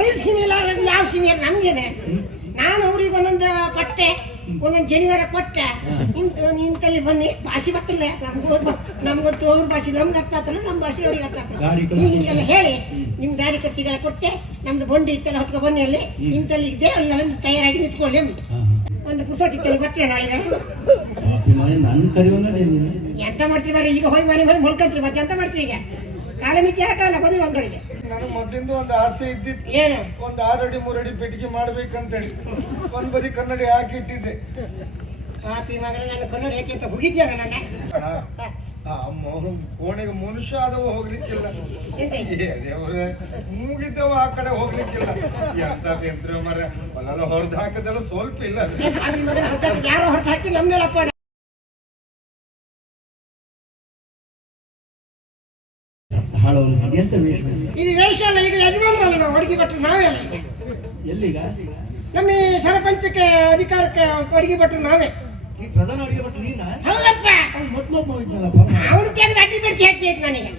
ಬಯಲು ಸೀಮೆ ಇಲ್ಲ ಯಾವ ಸೀಮೆ ನಮ್ಗೇನೆ. ನಾನು ಅವ್ರಿಗೆ ಒಂದೊಂದು ಪಟ್ಟೆ ಒಂದೊಂದು ಜನಿವಾರ ಕೊಟ್ಟೆ. ಇಂತಲ್ಲಿ ಬನ್ನಿ ಭಾಷೆ ಗೊತ್ತಿಲ್ಲ ನಮ್ಗೊತ್ತು ಅವ್ರ ಭಾಷೆ ನಮ್ಗೆ ಅರ್ಥ ಆಗ್ತಲ್ಲ, ನಮ್ಮ ಭಾಷೆ ಅವ್ರಿಗೆ ಅರ್ಥ ಆಗ್ತಲ್ಲ. ಹಿಂಗೆಲ್ಲ ಹೇಳಿ ನಿಮ್ ದಾರಿ ಕತ್ತಿಗೆಲ್ಲ ಕೊಟ್ಟೆ, ನಮ್ದು ಬಂಡಿ ಇತ್ತೆಲ್ಲ ಹೊತ್ಕೊ ಬನ್ನಿ, ಅಲ್ಲಿ ಇಂತಲ್ಲಿ ಇದೆ ಅಲ್ಲಿ ನಮ್ದು ತಯಾರಾಗಿ ನಿಂತ್ಕೊಳ್ಳಿ. ಒಂದು ಪುಸ್ತಕ ಇತ್ತಲ್ಲಿ ಬರ್ತೇನೆ ನಾಳೆ. ಎಂತ ಮಾಡ್ತೀವಿ ಬರ್ರಿ, ಈಗ ಹೋಗಿ ಮನೆಗೆ ಹೋಗಿ ಮಲ್ಕೊಂತೀವಿ, ಮತ್ತೆ ಎಂತ ಮಾಡ್ತೀವಿ ಈಗ? ಕಾಲ ಮಿತಿ ಹಾಕಲ್ಲ ಬಂದಿ ಒಂದೊಳಗೆ. ನನಗೆ ಮೊದಲಿಂದ ಒಂದು ಆಸೆ ಇದ್ದಿತ್ತು, ಏನು ಒಂದು 6 ಅಡಿ 3 ಅಡಿ ಪೆಟ್ಟಿಗೆ ಮಾಡ್ಬೇಕಂತೇಳಿ ಒಂದ್ ಬದಿ ಕನ್ನಡಿ ಹಾಕಿ ಇಟ್ಟಿದ್ದೆ. ಪಾಪಿ ಮಗಳ ನಾನು ಕನ್ನಡ ಯಾಕೆ ಅಂತ ಹೋಗಿದ್ಯಾರ ನನ್ನ ಕೋಣೆಗೆ ಮನುಷ್ಯ ಆದವ ಹೋಗ್ಲಿಕ್ಕಿಲ್ಲ, ದೇವ್ರೆ ಮೂಗಿದ್ದವ ಆ ಕಡೆ ಹೋಗ್ಲಿಕ್ಕಿಲ್ಲ. ಎಂತದ್ ಯಂತ್ರ ಮರ ಹೊಲ ಹೊರದು ಹಾಕದೆಲ್ಲ ಸ್ವಲ್ಪ ಇಲ್ಲ. ಯಾರೋ ಹೊರತು ಹಾಕಿ ನಮ್ಮ ಮೇಲೆ ಅಪ್ಪ ಇದು ವೇಷ ಅಲ್ಲ. ಈಗ ಯಜಮಾನ್ರಲ್ಲ ನಾವು ಅಡಿಗೆ ಭಟ್ರು ನಾವೇ ಅಲ್ಲ. ಎಲ್ಲಿಗ ನಮ್ಮ ಸರಪಂಚಕ್ಕೆ ಅಧಿಕಾರಕ್ಕೆ ಅಡಿಗೆ ಭಟ್ರು ನಾವೇ. ಪ್ರಧಾನ ಅಡಿಗೆ ಭಟ್ರು ನೀನ? ಹೌದಪ್ಪ. ಅವನು ತೆಗೆದು ಅಡ್ಡಿ ಬೆಡ್ಕಿ ಹಾಕಿ ಆಯ್ತು ನನಗೆ.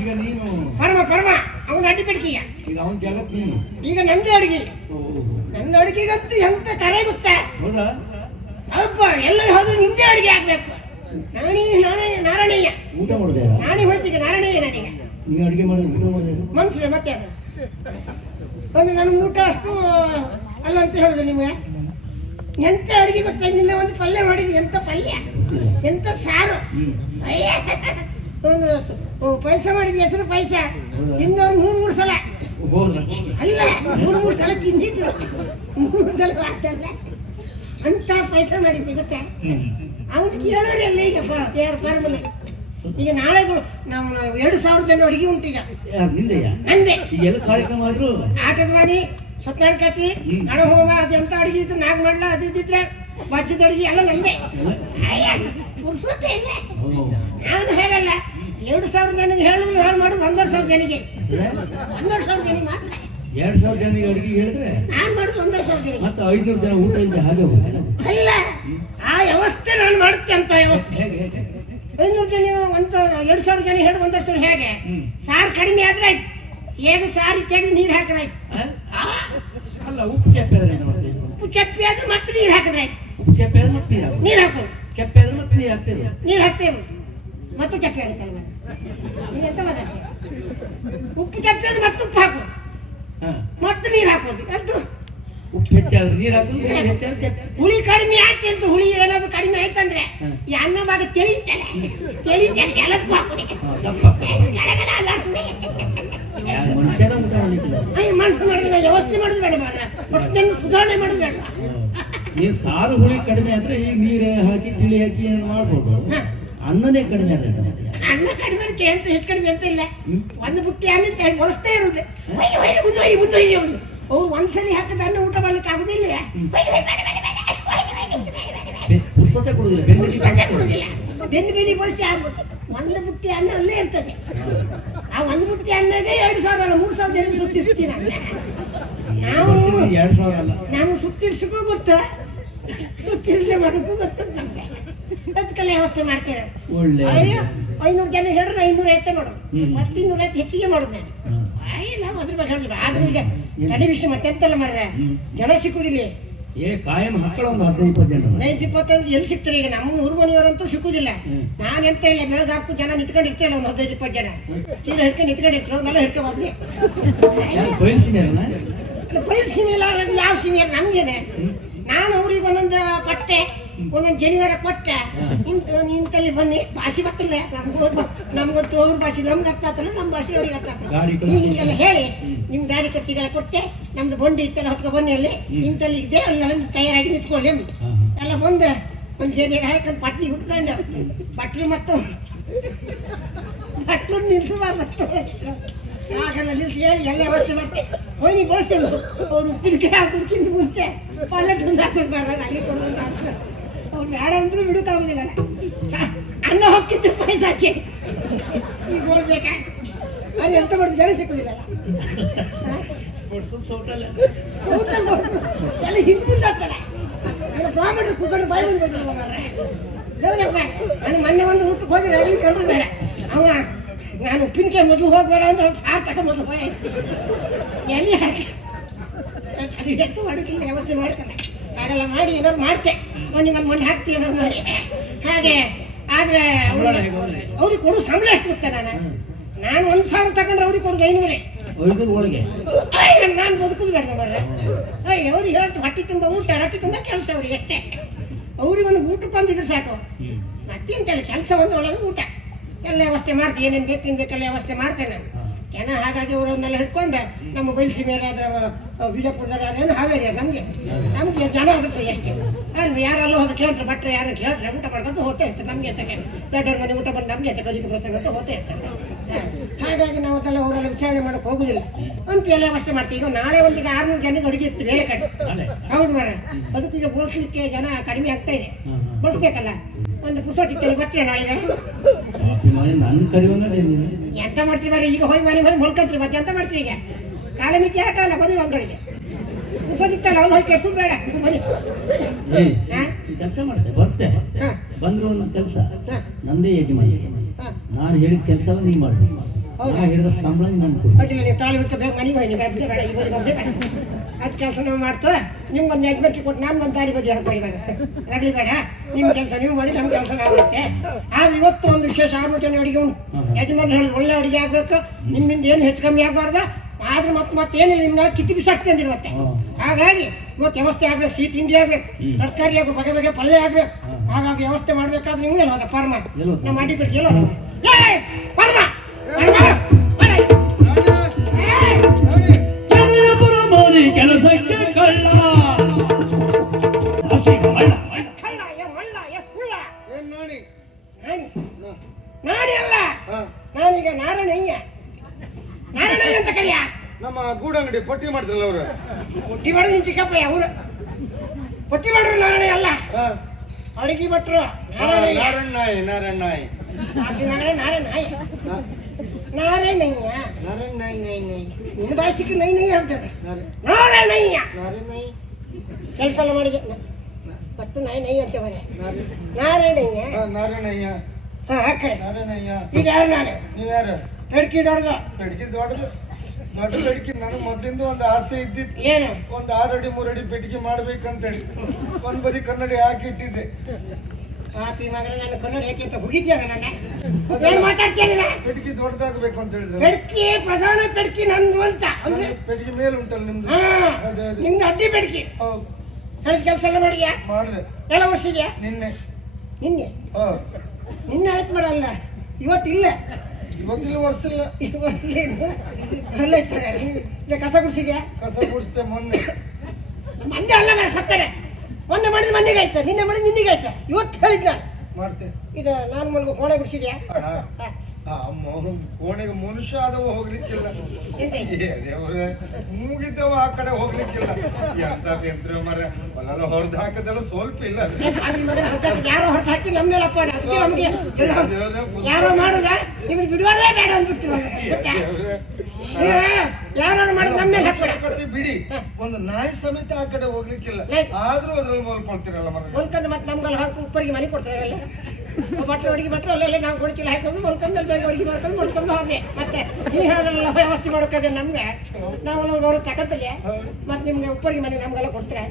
ಈಗ ನೀನು ಪರಮ ಅವನು ಅಡ್ಡಿ ಬೆಡ್ಕಿಯ. ಈಗ ಅವನ ಜಾಗ ನೀನು. ಈಗ ನಂದೇ ಅಡಿಗೆ. ನನ್ನ ಅಡಿಗೆಗಂತೂ ಎಂತ ಕರೆ ಗೊತ್ತಾ? ಹೌದಾ? ಹೌದಪ್ಪ. ಎಲ್ಲ ಹೋದ್ರು ನಿಂದೇ ಅಡಿಗೆ ಆಗ್ಬೇಕು. ನಾರಾಯಣಯ್ಯ ಊಟ ಮಾಡಿದೆ. ನಾನೇ ಹೋಯ್ತಿಗೆ ನಾರಾಯಣಯ್ಯ ನನಗೆ. ನೀವು ಅಡಿಗೆ ಮಾಡಿ ಊಟ ಮಾಡಿದೆ ಮನುಷ್ಯ ಮತ್ತೆ ಒಂದು ನನ್ನ ಊಟ ಅಷ್ಟು ಅಲ್ಲ ಅಂತ ಹೇಳುದು ನಿಮಗೆ. ಎಂತ ಅಡಿಗೆ ಗೊತ್ತಾ? ನಿನ್ನೆ ಒಂದು ಪಲ್ಯ ಮಾಡಿದ್ವಿ. ಎಂತ ಪಲ್ಯ, ಎಂತ ಸಾರು. ಒಂದು ಪೈಸೆ ಮಾಡಿದ್ವಿ, ಹೆಸರು ಪೈಸೆ. ತಿಂದವ್ರು 3 ಸಲ ಅಲ್ಲ, 3 ಸಲ ತಿಂದಿದ್ರು. 3 ಸಲ ಆಗ್ತಲ್ಲ ಅಂತ ಪೈಸೆ ಮಾಡಿದ್ವಿ ಗೊತ್ತಾ? ಅವನು ಕೇಳೋರಿಲ್ಲ ಈಗ ಯಾರು ಪರಮನೆ. ಈಗ ನಾಳೆಗಳು ನಾವು 2,000 ಜನ ಅಡಿಗೆ ಉಂಟು ಈಗ. ನಂದೆ ಎಲ್ಲ ಕಾರ್ಯಕ್ರಮ ಆದ್ರು ಆಟದ ಮನೆ, ಸತ್ಯನಾರಾಯಣ ಕತಿ, ನಡಹೋಮ, ಅದೆಂತ ಅಡಿಗೆ ಇತ್ತು, ನಾಗ್ ಮಾಡ್ಲ ಅದು ಇದ್ದಿದ್ರೆ ಬಜ್ಜದ ಅಡಿಗೆ ಎಲ್ಲ ನಂದೆ. ಪುರುಷತೆ ಇಲ್ಲ. ನಾನು ಹೇಗಲ್ಲ, 2,000 ಜನಕ್ಕೆ ಹೇಳಿದ್ರು ನಾನು ಮಾಡೋದು 1,500 ಜನಿಗೆ. 1,500 ಜನಿಗೆ ಮಾತ್ರ. 2,000 ಜನರಿಗೆ ಅಡಿಗೆ ಹೇಳಿದ್ರೆ ನಾನು ಮಾಡೋದು 1,500 ಜನಿಗೆ. ಮತ್ತೆ 500 ಜನ ಊಟ ಇದ್ರೆ ಹಾಗೆ ಅಲ್ಲ, ಆ ವ್ಯವಸ್ಥೆ ನಾನು ಮಾಡುತ್ತೆ ಅಂತ ವ್ಯವಸ್ಥೆ. 500 ಜನ ಒಂದು 2,000 ಜನ ಹೇಳಿ 1,000 ಹೇಗೆ? ಸಾರು ಕಡಿಮೆ ಆದ್ರೆ ಆಯ್ತು, ಏನು ಸಾರಿ ತೆಗೆದು ನೀರು ಹಾಕಿದ್ರಾಯ್ತು. ಅಲ್ಲ, ಉಪ್ಪು ಚಪ್ಪೆ ಆದ್ರೆ ಉಪ್ಪು ಚಪ್ಪೆ ಆದ್ರೆ ಮತ್ತೆ ನೀರು ಹಾಕಿದ್ರಾಯ್ತು. ಉಪ್ಪು ಚಪ್ಪೆ ಆದ್ರೆ ಮತ್ತೆ ನೀರು ಹಾಕೋದು. ಚಪ್ಪೆ ಆದ್ರೆ ಮತ್ತೆ ನೀರು ಹಾಕ್ತೇವೆ. ನೀರು ಹಾಕ್ತೇವೆ ಮತ್ತು ಚಪ್ಪೆ ಆಗುತ್ತಲ್ಲ. ನೀವು ಎಂತ ಮಾತಾಡ್ತೀವಿ? ಉಪ್ಪು ಚಪ್ಪೆ ಆದ್ರೆ ಮತ್ತೆ ಉಪ್ಪು ಹಾಕೋದು, ಮತ್ತೆ ನೀರು ಹಾಕೋದು. ಅದು ಉಪ್ಪು ಹೆಚ್ಚಾದ್ರೆ ನೀರು ಹಾಕೋದು, ಹೆಚ್ಚಾದ್ರೆ ಚಪ್ಪೆ. ಹುಳಿ ಕಡಿಮೆ ಆಯ್ತು ಅಂತ, ಹುಳಿ ಏನಾದ್ರು ಕಡಿಮೆ ಆಯ್ತಂದ್ರೆ ಈ ಅನ್ನ ಭಾಗ ತಿಳಿತಾನೆ ಎಲ್ಲದಕ್ಕೂ ಹಾಕೋದು. ಮನುಷ್ಯನ ಊಟ ಮಾಡಲಿಕ್ಕಿಲ್ಲ. ಮನಸ್ಸು ಮಾಡಿದ್ರೆ ವ್ಯವಸ್ಥೆ ಮಾಡೋದು ಬೇಡ, ಒಟ್ಟು ಸುಧಾರಣೆ ಮಾಡೋದು ಬೇಡ. ನೀವು ಸಾರು ಹುಳಿ ಕಡಿಮೆ ಆದ್ರೆ ಈಗ ನೀರು ಹಾಕಿ ತಿಳಿ ಹಾಕಿ ಮಾಡ್ಬೋದು. ಅನ್ನನೇ ಕಡಿಮೆ ಆದ್ರೆ ಅನ್ನ ಕಡಿಮೆ ಅಂತ ಹೆಚ್ಚು ಕಡಿಮೆ ಅಂತ ಇಲ್ಲ. ಒಂದು ಬುಟ್ಟಿ ಅನ್ನ ಬಳಸ್ತಾ ಇರುದು. ಮುಂದುವರಿ ಅವ್ರು ಒಂದ್ಸರಿ ಹಾಕಿದ ಅನ್ನ ಊಟ ಮಾಡ್ಲಿಕ್ಕೆ ಆಗುದಿಲ್ಲ. ಕೊಡುದಿಲ್ಲ, ಬೆನ್ನು ಬೆನ್ನಿ ಬಳಸಿ ಆಗ್ಬೋದು. ಒಂದು ಬುಟ್ಟಿ ಅನ್ನ ಅಲ್ಲೇ ಇರ್ತದೆ. ಆ ಒಂದು ಬುಟ್ಟಿ ಅನ್ನಗೆ 2,000 ಅಲ್ಲ 3,000 ಜನ ಸುತ್ತಿರ್ತೀವಿ. ನಾವು ಸುತ್ತಿರ್ಸಕ್ಕೂ ಗೊತ್ತ, ಸುತ್ತಿರ್ಲೆ ಮಾಡೋಕ್ಕೂ ಗೊತ್ತ ನಮ್ಗೆ. ಅದಕ್ಕೆಲ್ಲ ವ್ಯವಸ್ಥೆ ಮಾಡ್ತೇವೆ. ಅಯ್ಯೋ 500 ಜನ ಹೇಳಿದ್ರೆ 550 ಮಾಡೋದು, ಮತ್ತೆ 250 ಹೆಚ್ಚಿಗೆ ಮಾಡೋದು. ನಾನು ನಾವು ಅದ್ರ ಬಗ್ಗೆ ಹೇಳಿದ್ರು. ಆದ್ರೂ ಈಗ ತಡೆ ವಿಷಯ ಮತ್ತೆ ಎಂತಲ್ಲ ಮಾರ್ರೆ, ಜನ ಸಿಕ್ಕುದಿಲ್ಲ. ಕಾಯಂ ಮಕ್ಕಳು ಒಂದು 15-20 ಜನ 15-20 ಎಲ್ಲಿ ಸಿಗ್ತಾರೆ? ಈಗ ನಮ್ಮ ಊರು ಮನೆಯವರಂತೂ ಸಿಕ್ಕುದಿಲ್ಲ. ನಾನೆಂತ ಇಲ್ಲ, ಬೆಳಗಾಕು ಜನ ನಿಂತ್ಕೊಂಡಿರ್ತೇನೆ, ಒಂದು 15-20 ಜನ ಚೀಲ ಹಿಡ್ಕೊಂಡು ನಿಂತ್ಕೊಂಡಿರ್ತಾರೆ. ಅವ್ರನ್ನೆಲ್ಲ ಹಿಡ್ಕೊಬಾರ್ದು. ಬಯಲು ಸೀಮೆ ಇಲ್ಲ ಯಾವ ಸೀಮೆ ನಮ್ಗೇನೆ. ನಾನು ಅವ್ರಿಗೆ ಒಂದೊಂದು ಪಟ್ಟೆ ಒಂದೊಂದು ಜನಿವಾರ ಕೊಟ್ಟೆ. ಇಂತಲ್ಲಿ ಬನ್ನಿ ಭಾಷೆ ಗೊತ್ತಿಲ್ಲ, ನಮ್ಗೊತ್ತು ಅವ್ರ ಭಾಷೆ ನಮ್ಗೆ ಅರ್ಥ ಆಗ್ತಲ್ಲ, ನಮ್ಮ ಭಾಷೆ ಅವ್ರಿಗೆ ಅರ್ಥ ಆಗ್ತಲ್ಲ. ಹಿಂಗೆಲ್ಲ ಹೇಳಿ ನಿಮ್ ದಾರಿ ಕತ್ತಿಗೆಲ್ಲ ಕೊಟ್ಟೆ, ನಮ್ದು ಬಂಡಿ ಇತ್ತೆಲ್ಲ ಹೊತ್ಕೊ ಬನ್ನಿ, ಅಲ್ಲಿ ಇಂತಲ್ಲಿ ಇದೆ ಅಲ್ಲಿ ನಮ್ದು ತಯಾರಾಗಿ ನಿಂತ್ಕೊಳ್ಳಿ ಎಲ್ಲ. ಬಂದು ಒಂದು ಜನಿವಾರ ಹಾಕೊಂಡು ಪಟ್ಟಿ ಹುಟ್ಕೊಂಡು ಪಟ್ಲು ಮತ್ತು ಪಟ್ಲು ನಿಲ್ಸುವ ಆಗೆಲ್ಲ ನಿಲ್ಸಿ ಹೇಳಿ ಎಲ್ಲ ವ್ಯವಸ್ಥೆ ಮತ್ತೆ ಹೋಗಿ ಬಳಸ್ತೇವೆ. ಅವ್ರು ಉಪ್ಪಿನಕಾಯಿ ಹಾಕೋದಕ್ಕಿಂತ ಮುಂಚೆ ಪಲ್ಯ ತಂದು ಹಾಕೋದು ಬೇಡ, ಅಲ್ಲಿ ಕೊಡೋದು ಆಗ್ತದೆ. ಅವ್ರು ಬೇಡ ಅಂದ್ರೂ ಬಿಡೋಕ್ಕಾಗೋದಿಲ್ಲ. ಅನ್ನ ಹೋಗ್ತಿದ್ದು ಪೈಸೆ ಹಾಕಿ ಈಗ ನೋಡ್ಬೇಕಾ? ಅದು ಎಂತ ಮಾಡೋದು? ಜನ ಸಿಕ್ಕುದಿಲ್ಲ ಎಲ್ಲ ಹಿಂದೆ ಮುಂದೆ ಆಗ್ತಲ್ಲ. ಬ್ರಾಹ್ಮಣರು ಕುಕ್ಕಡು ಬಾಯಿ ಬಂದು ನಾನು ಮೊನ್ನೆ ಒಂದು ಊಟಕ್ಕೆ ಹೋಗಿ ರೈಲಿ ಕಂಡ್ರು ಬೇಡ. ಅವ ನಾನು ಉಪ್ಪಿನಕಾಯಿ ಮೊದಲು ಹೋಗ್ಬೇಡ ಅಂದ್ರೆ ಸಾರ್ಥಕ ಮೊದಲು ಹೋಗಿ ಎಲ್ಲಿ ಹಾಕಿ ಅದು ಎಷ್ಟು ಮಾಡೋಕ್ಕಿಲ್ಲ ವ್ಯವಸ್ಥೆ ಮಾಡ್ತಾರೆ ಹಾಗೆಲ್ಲ ಮಾಡಿ ಏನಾದ್ರು ಮಾಡ್ತೆ ಮಣ್ಣಿಗೆ ಒಂದು ಮಣ್ಣು ಹಾಕ್ತಿ ಏನಾದ್ರು ಮಾಡಿ ಹಾಗೆ ಆದರೆ ಅವ್ರಿಗೆ ಕೊಡು ಸಂಬಳ ಎಷ್ಟು ಗೊತ್ತಾ ನಾನು 1,000 ತಗೊಂಡ್ರೆ ಅವ್ರಿಗೆ ಕೊಡೋದು 500 ಒಳಗೆ ನಾನು ಬದುಕುದು ಬೇಡ ಮಾಡ್ರೆ ಅವ್ರಿಗೆ ಹೇಳ್ತು ಹೊಟ್ಟೆ ತುಂಬ ಊಟ ರೊಟ್ಟಿ ತುಂಬ ಕೆಲಸ ಅವ್ರಿಗೆ ಅಷ್ಟೇ ಅವ್ರಿಗೆ ಒಂದು ಊಟಕ್ಕೆ ಬಂದಿದ್ರೆ ಸಾಕು ಮತ್ತೆಂತಲ್ಲ ಕೆಲಸ ಒಂದು ಒಳಗೆ ಊಟ ಎಲ್ಲ ವ್ಯವಸ್ಥೆ ಮಾಡ್ತೀನಿ ಏನೇನು ಬೇಕು ತಿನ್ಬೇಕೆಲ್ಲ ವ್ಯವಸ್ಥೆ ಮಾಡ್ತೇನೆ ನಾನು ಜನ ಹಾಗಾಗಿ ಅವರನ್ನೆಲ್ಲ ಹಿಡ್ಕೊಂಡು ನಮ್ಮ ಬಯಲುಸೀಮೆಯಲ್ಲಿ ಅದರ ವಿಜಯಪುರದಲ್ಲಿ ಹಾವೇರಿ ನಮಗೆ ಜನ ಆಗುತ್ತೆ ಎಷ್ಟು ಅಲ್ವ ಯಾರೆಲ್ಲ ಹೋಗಿ ಕೇಳ್ತಾರೆ ಭಟ್ರೆ ಯಾರು ಕೇಳ್ತಾರೆ ಊಟ ಮಾಡ್ಕೊಂಡು ಹೋಗ್ತಾ ಇರ್ತಾರೆ ನಮಗೆ ಅಂತಕ್ಕೆ ದೊಡ್ಡವ್ರ ಮನೆ ಊಟ ಬಂದು ನಮಗೆ ಅಂತ ಕಲಿಕೆ ಪ್ರಸಂಗ ಅಂತ ಹೋಗ್ತಾ ಇರ್ತಾರೆ ಹಾಗಾಗಿ ನಾವು ಅದೆಲ್ಲ ಅವರೆಲ್ಲ ವಿಚಾರಣೆ ಮಾಡೋಕೆ ಹೋಗುದಿಲ್ಲ ಅಂತ ಎಲ್ಲ ವ್ಯವಸ್ಥೆ ಮಾಡ್ತೀವಿ ಈಗ ನಾಳೆ ಒಂದಿಗೆ 600 ಜನಕ್ಕೆ ಅಡುಗೆ ಇತ್ತು ಬೇರೆ ಕಡೆ ಹೌದು ಮಾರ ಬದುಕಿಗೆ ಬಳಸಲಿಕ್ಕೆ ಜನ ಕಡಿಮೆ ಆಗ್ತಾ ಇದೆ ಬಳಸ್ಬೇಕಲ್ಲ ಒಂದು ಪುಸ್ತಕ ಬರ್ತೀಯ ನಾಳೆಗೆ ಎಂತ ಮಾಡ್ತೀವಿ ಮಾರ ಈಗ ಹೋಗಿ ಮನೆಗೆ ಹೋಗಿ ಮೊಳ್ಕಂತ್ರಿ ಮತ್ತೆ ಎಂತ ಮಾಡ್ತೀವಿ ಈಗ ಕಾಲ ಮಿತಿ ಹಾಕಲ್ಲ ಬನ್ನಿ ಅಂಗಳಿಗೆ ಉಪದಿತ್ತಲ್ಲ ಅವ್ನು ಹೋಗಿ ಕೆಟ್ಟು ಬೇಡ ಬನ್ನಿ ಕೆಲಸ ಮಾಡ್ತೆ ಬರ್ತೆ ಬಂದ್ರು ಒಂದು ಕೆಲಸ ನಂದೇ ಯಜಮಾನಿ ನಾನು ಹೇಳಿದ ಕೆಲಸ ನೀ ಮಾಡ್ತೀನಿ ನಾನು ಹೇಳಿದ ಸಂಬಳ ನಾನು ಅಡ್ಡಿಲ್ಲ ನೀವು ತಾಳಿ ಬಿಟ್ಟು ಬೇಗ ಮನೆಗೆ ಹೋಗಿ ನೀವು ಬೇಡ ಈಗ ಅದು ಕೆಲಸ ನಾವು ಮಾಡ್ತೇವೆ ನಿಮ್ಗೊಂದು ಯಜಮಾನಿಕೆ ಕೊಟ್ಟು ನಾನು ಒಂದು ದಾರಿ ಬಗ್ಗೆ ಹಾಕಿ ಬೇಡ ರಗಲಿ ಬೇಡ ನಿಮ್ಮ ಕೆಲಸ ನೀವು ಮಾಡಿ ನಮ್ಮ ಕೆಲಸ ನಾವು ಮಾಡುತ್ತೆ ಆದ್ರೆ ಇವತ್ತು ಒಂದು ವಿಶೇಷ 600 ಜನ ಅಡುಗೆ ಉಂಟು ಯಜಮಾನ್ ಹೇಳಿ ಒಳ್ಳೆ ಅಡುಗೆ ಆಗಬೇಕು ನಿಮ್ಮಿಂದ ಏನು ಹೆಚ್ಚು ಕಮ್ಮಿ ಆಗಬಾರ್ದು ಆದ್ರೆ ಮತ್ತೇನಿಲ್ಲ ನಿಮ್ನ ಕಿತ್ತಿ ಬಿಸಾಕ್ತಿ ಅಂದಿರಿ ಮತ್ತೆ ಹಾಗಾಗಿ ಇವತ್ತು ವ್ಯವಸ್ಥೆ ಆಗ್ಬೇಕು ಸಿಹಿ ತಿಂಡಿ ಆಗ್ಬೇಕು ತರಕಾರಿ ಆಗ್ಬೇಕು ಬಗೆ ಬಗೆ ಪಲ್ಯ ಆಗ್ಬೇಕು ಹಾಗಾಗಿ ವ್ಯವಸ್ಥೆ ಮಾಡ್ಬೇಕಾದ್ರೆ ನಿಮ್ಗೆ ಎಲ್ಲ ಹೋದ ಪರ್ಮ ನಮ್ಮ ಅಡ್ಡಿ ಬಿಟ್ಟು ಎಲ್ಲ ಪರ್ಮ ಕೆಲಸಕ್ಕೆ ಕಳ್ಳ ನಾಡಿ ಅಲ್ಲ ನಾನೀಗ ನಾರಾಯಣಯ್ಯ ಅಂತ ಕರಿಯ ನಮ್ಮ ಗೂಡಂಗಡಿ ಪಟ್ಟಿ ಮಾಡ್ತಿರಲ್ಲ ಅವರು ಪಟ್ಟಿ ಮಾಡೋದು ನಿನ್ ಚಿಕ್ಕಪ್ಪ ಅವರು ಪಟ್ಟಿ ಮಾಡ್ರು ನಾರಾಯಣ ಅಲ್ಲ ಅಡಿಗೆ ಭಟ್ರು ನಾರಾಯಣಾಯಿ ನಾರಾಯಣಾಯಿ ನಿನ್ನ ಭಾಷೆಗೆ ನೈ ನೈ ಆಗ್ತದೆ ನಾರಾಯಣಯ್ಯ ಕೆಲಸ ಎಲ್ಲ ಮಾಡಿದೆ ಪಟ್ಟು ನೈ ನೈ ಅಂತ ಬರ ನಾರಾಯಣಯ್ಯ ನಾರಾಯಣಯ್ಯ ನಾರಾಯಣಯ್ಯ ಈಗ ಯಾರು ನಾನು ನೀವು ಯಾರು ಅಡಿಕೆ ದೊಡ್ಡದು ಅಡಿಕೆ ದೊಡ್ಡದು ದೊಡ್ಡ ಅಡಿಕೆ ನನಗೆ ಮೊದಲಿಂದ ಒಂದು ಆಸೆ ಇದ್ದಿತ್ತು ಏನು ಒಂದು 6 ಅಡಿ 3 ಅಡಿ ಪೆಟ್ಟಿಗೆ ಮಾಡ್ಬೇಕಂತೇಳಿ ಒಂದ್ ಬದಿ ಕನ್ನಡಿ ಹಾಕಿ ಇಟ್ಟಿದ್ದೆ ಪಾಪಿ ಮಗಳ ನಾನು ಕನ್ನಡ ಯಾಕೆ ಅಂತ ಹೋಗಿದ್ಯಾನ ನನ್ನ ಏನ್ ಮಾತಾಡ್ತೇನೆ ಪೆಟ್ಟಿಗೆ ದೊಡ್ಡದಾಗಬೇಕು ಅಂತ ಹೇಳಿದ್ರು ಪೆಡ್ಕಿ ಪ್ರಧಾನ ಪೆಡ್ಕಿ ನಂದು ಅಂತ ಅಂದ್ರೆ ಪೆಟ್ಟಿಗೆ ಮೇಲೆ ಉಂಟಲ್ಲ ನಿಮ್ದು ನಿಮ್ದು ಅಡ್ಡಿ ಪೆಡ್ಕಿ ಹೇಳಿದ ಕೆಲಸ ಎಲ್ಲ ಮಾಡಿದ್ಯಾ ಮಾಡಿದೆ ಎಲ್ಲ ವರ್ಷಿದ್ಯಾ ನಿನ್ನೆ ನಿನ್ನೆ ಆಯ್ತು ಬರಲ್ಲ ಇವತ್ತಿಲ್ಲ ಇವತ್ತಿಲ್ಲ ವರ್ಷ ಇಲ್ಲ ಅಲ್ಲ ಇತ್ತು ಕಸ ಗುಡಿಸಿದ್ಯಾ ಕಸ ಗುಡಿಸ್ದೆ ಮೊನ್ನೆ ಅಲ್ಲ ಮೇಲೆ ಸತ್ತರೆ ಮೊನ್ನೆ ಮಾಡಿದ ಮನೆಗೆ ಆಯ್ತಾ ನಿನ್ನೆ ಮಾಡಿದ ನಿನ್ನೆಗೆ ಆಯ್ತಾ ಇವತ್ತು ಹೇಳಿದ್ ನಾನು ಮಾಡ್ತೆ ಇದು ನಾನು ಮೂಲಕ ಕೋಣೆ ಬಿಡಿಸಿದ್ಯಾ ಕೋಣೆಗೆ ಮನುಷ್ಯ ಆದವ ಹೋಗ್ಲಿಕ್ಕಿಲ್ಲ ದೇವ್ರೆ ಮೂಗಿದ್ದವ ಆ ಕಡೆ ಹೋಗ್ಲಿಕ್ಕಿಲ್ಲ ಎಂತ ಯಂತ್ರ ಮರ ಹೊಲ ಹೊರದು ಹಾಕದೆಲ್ಲ ಸ್ವಲ್ಪ ಇಲ್ಲ ಯಾರೋ ಹೊರತು ಹಾಕಿ ನಮ್ಮ ಮೇಲಪ್ಪ ಅದಕ್ಕೆ ನಮ್ಗೆ ಯಾರೋ ಮಾಡುದ ನಿಮ್ಗೆ ಬಿಡುವಲ್ಲೇ ಬೇಡ ಅಂದ್ಬಿಡ್ತೀವಿ ಯಾರು ಮಾಡೋದು ನಮ್ಮ ಮೇಲೆ ಹಾಕ್ಬೇಡ ಬಿಡಿ ಒಂದು ನಾಯಿ ಸಮೇತ ಆ ಕಡೆ ಹೋಗ್ಲಿಕ್ಕಿಲ್ಲ ಆದ್ರೂ ಅದ್ರಲ್ಲಿ ಮಲ್ಕೊಳ್ತೀರಲ್ಲ ಮಲ್ಕೊಂಡು ಮತ್ತೆ ನಮ್ಗೆಲ್ಲ ಹಾಕಿ ಉಪ್ಪರಿಗೆ ಮನೆ ಕೊಡ್ತಾರಲ್ಲ ಭಟ್ರು ಅಡುಗೆ ಭಟ್ರು ಅಲ್ಲೆಲ್ಲ ನಾವು ಕೊಡ್ತಿಲ್ಲ ಹಾಕೊಂಡು ಮಲ್ಕೊಂಡು ಅಲ್ಲಿ ಬೆಳಗ್ಗೆ ಅಡುಗೆ ಮಾಡ್ಕೊಂಡು ಮಾಡ್ಕೊಂಡು ಹೋದೆ ಮತ್ತೆ ಈ ಹೇಳೋದ್ರೆಲ್ಲ ವ್ಯವಸ್ಥೆ ಮಾಡೋಕೆ ನಮ್ಗೆ ನಾವೆಲ್ಲ ಅವರು ತಗೊಂತಲ್ಲ ಮತ್ತೆ ನಿಮ್ಗೆ ಉಪ್ಪರಿಗೆ ಮನೆ ನಮ್ಗೆಲ್ಲ ಕೊಡ್ತಾರೆ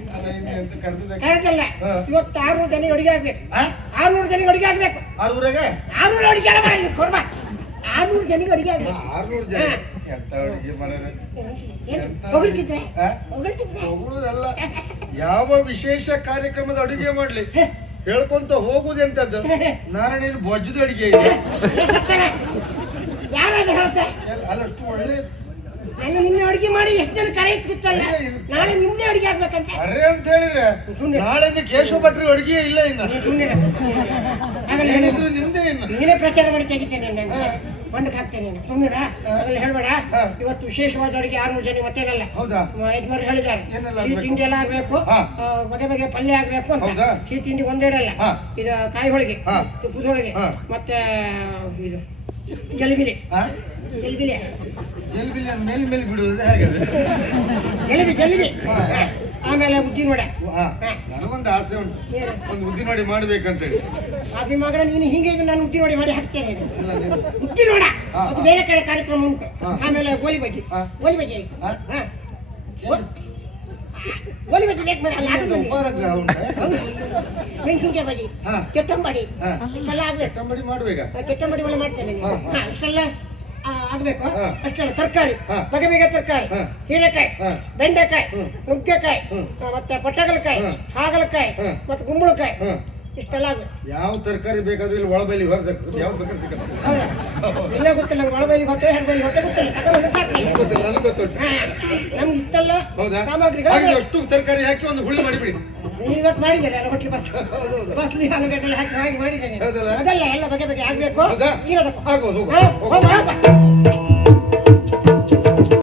ಕರೆದಲ್ಲ ಇವತ್ತು 600 ಜನ ಅಡುಗೆ ಆಗ್ಬೇಕು 600 ಜನ ಅಡುಗೆ ಆಗ್ಬೇಕು 600 ಅಡುಗೆ ಎಲ್ಲ ಮಾಡಿ ಕೊಡ್ಬಾ 600 ಜನಿಗೆ ಅಡುಗೆ ಆಗ್ಬೇಕು 600 ಜನ ಎಂತ ಅಡುಗೆ ಹೊಗಳ್ತಿದ್ರೆ ಹೊಗಳುದಲ್ಲ ಯಾವ ವಿಶೇಷ ಕಾರ್ಯಕ್ರಮದ ಅಡುಗೆ ಮಾಡ್ಲಿ ಹೇಳ್ಕೊಂತ ಹೋಗುದೆಂತದ್ದು ನಾರಾಯಣ ಬೊಜ್ಜದ ಅಡಿಗೆ ಇದೆ ಯಾರಾದ್ರೂ ಹೇಳ್ತೆ ಅಲ್ಲಷ್ಟು ಒಳ್ಳೆ ನಾನು ನಿನ್ನೆ ಅಡುಗೆ ಮಾಡಿ ಎಷ್ಟು ಜನ ಕರೆ ಇತ್ತಿತ್ತಲ್ಲ ನಾಳೆ ನಿಮ್ದೇ ಅಡುಗೆ ಆಗ್ಬೇಕಂತ ಅರೆ ಅಂತ ಹೇಳಿದ್ರೆ ನಾಳೆಯಿಂದ ಕೇಶವ ಭಟ್ರು ಅಡುಗೆ ಇಲ್ಲ ಇನ್ನು ನಿಮ್ದೇ ಇನ್ನು ನೀನೇ ಪ್ರಚಾರ ಮಾಡಿ ತೆಗಿತೇನೆ ಮಂಡಕ್ಕೆ ಹಾಕ್ತೇನೆ ನೀನು ಸುಮ್ಮನೆ ಅದೆಲ್ಲ ಹೇಳ್ಬೇಡ ಇವತ್ತು ವಿಶೇಷವಾದ ಅಡುಗೆ 600 ಜನ ಮತ್ತೇನಲ್ಲ ಯಜಮಾನರು ಹೇಳಿದ್ದಾರೆ ಸಿಹಿ ತಿಂಡಿ ಎಲ್ಲ ಆಗ್ಬೇಕು ಬಗೆ ಬಗೆ ಪಲ್ಯ ಆಗ್ಬೇಕು ಅಂತ ಸಿಹಿ ತಿಂಡಿ ಒಂದೆರಡಲ್ಲ ಇದು ಕಾಯಿ ಹೋಳಿಗೆ ತುಪ್ಪದ ಹೋಳಿಗೆ ಮತ್ತೆ ಇದು ಜಲಬಿಲಿ ಜಲಬಿಲಿ ಜಲ್ಬಿಲಿ ಮೇಲೆ ಮೇಲೆ ಬಿಡುವುದು ಹೇಗೆ ಜಲಿಬಿ ಜಲಿಬಿ ಆಮೇಲೆ ಉದ್ದಿನ ವಡೆ ನನಗೊಂದು ಆಸೆ ಉಂಟು ಒಂದು ಉದ್ದಿನ ವಡೆ ಮಾಡ್ಬೇಕಂತೇಳಿ ಕಾಫಿ ಮಗನ ನೀನು ಹೀಗೆ ನಾನು ಉದ್ದಿನ ವಡೆ ಮಾಡಿ ಹಾಕ್ತೇನೆ ಉದ್ದಿನ ವಡ ಅದು ಬೇರೆ ಕಡೆ ಕಾರ್ಯಕ್ರಮ ಉಂಟು ಆಮೇಲೆ ಗೋಲಿ ಬಜ್ಜಿ ಗೋಲಿ ಬಜ್ಜಿ ಬೇಕು ಮೇಲೆ ಅಲ್ಲ ಆಟದ ಮಂದಿ ಉಪಹಾರ ಉಂಟಾ? ಮೆಣಸಿನ್ಕಾಯಿ ಬಜ್ಜಿ ಹಾ. ಕೆಟ್ಟಂಬಡಿ ಹಾ. ಇಷ್ಟೆಲ್ಲ ಆಗ್ಬೇಕು ಕಂಬಡಿ ಮಾಡುವ ಈಗ. ಕೆಟ್ಟಂಬಡಿ ಒಳ್ಳೆ ಮಾಡ್ತೇನೆ ಹಾ, ಹಾ. ಇಷ್ಟೆಲ್ಲ ಆಗ್ಬೇಕು ಹಾ. ಅಷ್ಟೆಲ್ಲ ತರಕಾರಿ ಹಾ. ಬಗೆ ಬಗೆ ತರಕಾರಿ ಹಾ. ಹೀರೆಕಾಯಿ ಹಾ. ಬೆಂಡೆಕಾಯಿ ಹ್ಮ್. ನುಗ್ಗೆಕಾಯಿ ಹ್ಮ್. ಮತ್ತೆ ಪಟ್ಟಗಲಕಾಯಿ ಹಾ. ಹಾಗಲಕಾಯಿ ಹಾ. ಮತ್ತೆ ಗುಂಬಳಕಾಯಿ ಹ್ಮ್. ಇಷ್ಟೆಲ್ಲ ಆಗ್ಬೇಕು ಯಾವ ತರಕಾರಿ ಬೇಕಾದ್ರೂ ಇಲ್ಲಿ ಒಳಬೈಲಿ ಹೊರಸಕ್ಕೆ ಯಾವ್ದು ಬೇಕಾದ್ರೂ ಸಿಕ್ಕತ್ತೆ. ಹೌದಾ? ಇಲ್ಲ ಗೊತ್ತಿಲ್ಲ ನಂಗೆ ಒಳಬೈಲಿ ಹೊತ್ತೆ ಹೆರ್ಬೈಲಿ ಹೊತ್ತೆ ಗೊತ್ತಿಲ್ಲ ತಗೊಂಡು ಸಾಕು ನೀವು. ಗೊತ್ತಿಲ್ಲ, ನನಗೆ ಗೊತ್ತುಂಟು. ಹಾ. ನಮ್ಗೆ ಇಷ್ಟೆಲ್ಲ ಹೌದಾ? ಸಾಮಗ್ರಿಗಳು ಹಾಗೆ ಅಷ್ಟು ತರಕಾರಿ ಹಾಕಿ ಒಂದು ಹುಳಿ ಮಾಡಿಬಿಡಿ. ನೀವು ಇವತ್ತು ಮಾಡಿದ್ದೇನೆ ಅಲ್ಲ ಹೋಟ್ಲಿ ಬಸ್ಲಿ ಆಲೂಗಡ್ಡೆ ಹಾಕಿ ಹಾಗೆ ಮಾಡಿದ್ದೇನೆ ಹೌದಲ್ಲ? ಅದೆಲ್ಲ ಎಲ್ಲ ಬಗೆ ಬಗೆ ಆಗ್ಬೇಕು ಹೌದಾ? ಇರೋದಪ್ಪ ಆಗ್ಬೋದು, ಹೋಗು. ಹಾ, ಹೋಗು, ಹೋಗು.